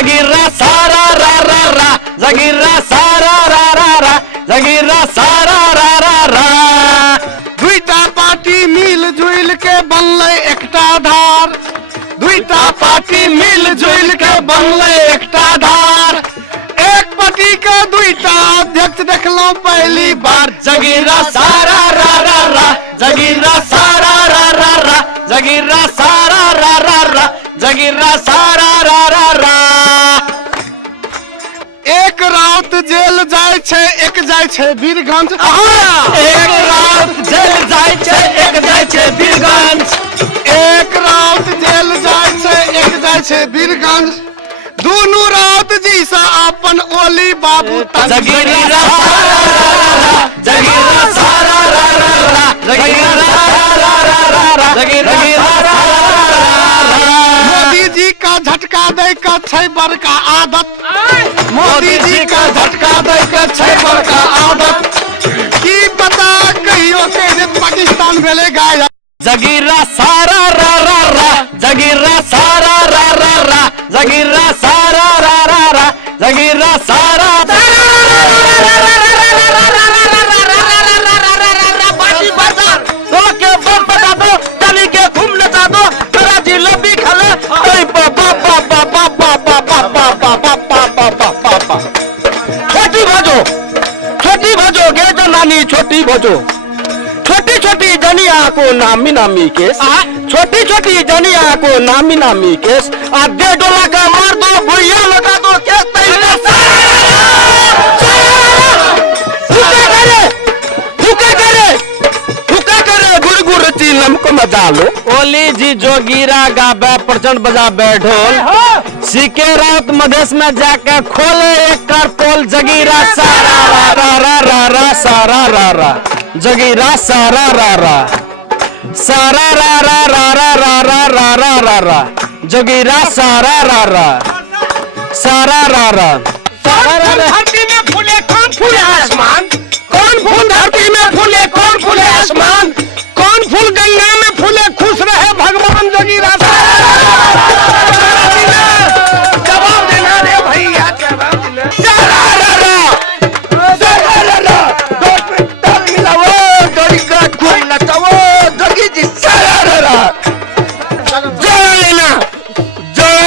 जगीरा सारा रा रा रा, जगीरा सारा रा रा रा, जगीरा सारा रा रा रा। दुईटा पार्टी मिल जुल के बनले एकटा धार, दुईटा पार्टी मिल जुल के बनले एकटा धार। एक पार्टी के दुईटा अध्यक्ष देखलो पहली बार। जगीरा सारा रा रा रा, जगीरा सारा रा रा रा, जगीरा सारा रा रा रा, जगीरा सारा रा रा रा। एक रात जेल जाय छे, एक जाय छे वीरगंज। एक रात जेल जाय छे, एक जाय छे वीरगंज। एक रात जेल जाय छे, एक जाय छे वीरगंज। दोनों रात जी सा अपन ओली बाबू जगीरा सारा रा रा रा, जगीरा सारा रा रा रा, जगीरा सारा रा रा रा, जगीरा सारा रा रा। मोदी जी का झटका दे का छै बड़का आदत, मोदी जी का झटका दे का छै बड़का आदत। की पता कहियो के दिन पाकिस्तान भेले गायब। जगीरा सारा रा रा रा, जगीरा सारा रा रा रा, जगीरा सारा रा रा रा, जगीरा सारा छोटी भजो गे तो नानी छोटी भजो, छोटी छोटी जनिया को नामी नामी केस, छोटी छोटी जनिया को नामी नामी केस। आधे डोला का मार दो, भुइया लगा दो केस। गुड़ चीलम को मजा लो। ओली जी जोगीरा गावे, प्रचंड बजावे ढोल। सीके रात मधेश में जाके खोले एक कर पोल। जगीरा सारा रा रा रा रा रा, सारा रा रा, जगीरा सारा रा रा, सारा रा रा रा रा रा रा रा रा रा रा, जगीरा सारा रा रा, सारा रा रा, सारा रा रा। धरती में फूले कौन फूले आसमान, कौन फूल धरती में फूले, कौन फूले आसमान, कौन फूल गंगा में फूले खुश रहे भगवान। जगीरा जवाब देना रे भैया, जवाब देना। सारा रा रा, सारा रा रा, दो मिला वो जोड़ी का कोई लटाओ। जगी जी सारा रा रा, जोड़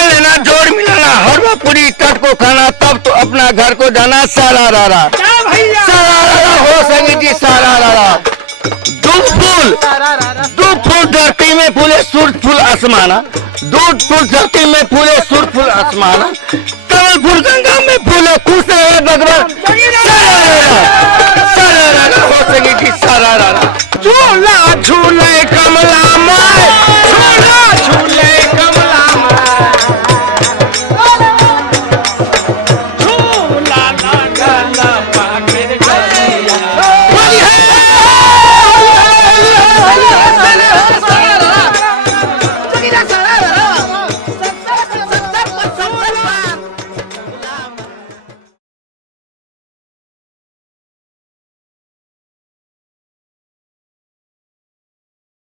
लेना जोड़ मिलाना, हरवा पूरी कट को खाना, तब तो अपना घर को जाना। सारा रा रा, सारा रा रा हो सके जी, सारा रा रा। दो फूल धरती में फूले, सूरज फूल आसमाना, दो फूल धरती में फूले, सूरज फूल आसमाना। कमल फूल गंगा में फूले,